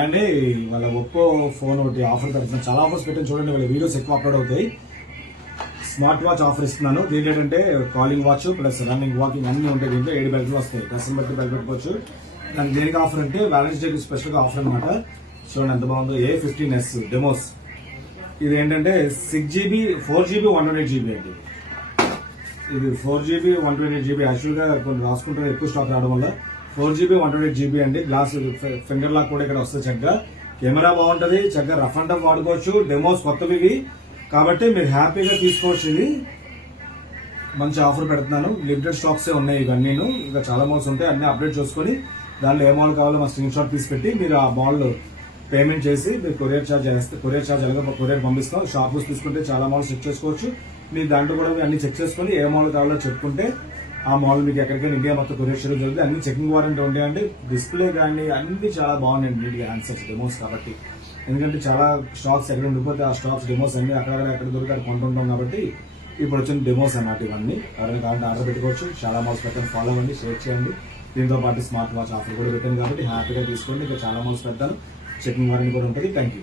And వాళ్ళ Oppo phone ఒకటి offer పెడుతున్నాను. చాలా ఆఫర్స్ పెట్టాను చూడండి, వాళ్ళ వీడియోస్ ఎక్కువ అప్లోడ్ అవుతాయి. స్మార్ట్ వాచ్ ఆఫర్ ఇస్తున్నాను. దీంట్లో ఏంటంటే calling watch plus running walking అన్ని ఉంటాయి. దీంట్లో 7 బెల్ట్లు వస్తాయి. డ్రెస్ని బట్టి బెల్ పెట్టుకోవచ్చు. దానికి దేనికి ఆఫర్ అంటే వ్యాలెన్స్ డేకి స్పెషల్గా ఆఫర్ అనమాట. చూడండి ఎంత బాగుందో. A15s demos. ఇది ఏంటంటే 6GB 4GB 128GB అండి. ఇది 4GB 128GB. యాక్చువల్గా కొన్ని రాసుకుంటారు ఎక్కువ స్టాక్ రావడం వల్ల 4GB 128GB అండి. గ్లాస్ ఫింగర్ లాక్ కూడా ఇక్కడ వస్తుంది. చక్కగా కెమెరా బాగుంటుంది. చక్కగా రఫ్ అండ్ టఫ్ వాడుకోవచ్చు. డెమోస్ కొత్తవి కాబట్టి మీరు హ్యాపీగా తీసుకోవచ్చు. ఇది మంచి ఆఫర్ పెడుతున్నాను. లిమిటెడ్ స్టాక్స్ ఉన్నాయి ఇవన్నీ. ఇంకా చాలా మాల్స్ ఉంటాయి. అన్ని అప్డేట్ చేసుకొని దాంట్లో ఏ మాల్ కావాలో మా స్క్రీన్ షాట్ తీసి పెట్టి మీరు ఆ మాల్ పేమెంట్ చేసి మీరు కొరియర్ ఛార్జ్ చేస్తే కొరియర్ ఛార్జ్ అలాగే కొరియర్ పంపిస్తాం. షాప్స్ తీసుకుంటే చాలా మాల్స్ చెక్ చేసుకోవచ్చు. మీరు దాంట్లో కూడా అన్ని చెక్ చేసుకుని ఏ మాల్ కావాలో చెప్పుకుంటే ఆ మాల్ మీకు ఎక్కడికైనా ఇండియా మొత్తం కొరియర్ షెడ్యూల్ జరుగుతుంది. అన్ని చెకింగ్ వారంటీ ఉంటాయండి. డిస్ప్లే కానీ అన్ని చాలా బాగున్నాయండి. నీట్గా ఆన్సర్స్ డెమోస్ కాబట్టి. ఎందుకంటే చాలా స్టాక్స్ ఎక్కడ ఉండిపోతే ఆ స్టాక్స్ డెమోస్ అన్ని అక్కడ ఎక్కడ దొరికి అక్కడ కొంటుంటాం కాబట్టి ఇప్పుడు వచ్చిన డెమోస్ అన్నమాట ఇవన్నీ. ఎవరైనా కావాలంటే ఆర్డర్ పెట్టుకోవచ్చు. చాలా మాల్స్ పెట్టండి, ఫాలో అవ్వండి, షేర్ చేయండి. దీంతో పాటు స్మార్ట్ వాచ్ ఆఫర్ కూడా పెట్టాను కాబట్టి హ్యాపీగా తీసుకోండి. ఇంకా చాలా మాల్స్ పెడతాను. చెకింగ్ వారంటీ కూడా ఉంటుంది. Thank you.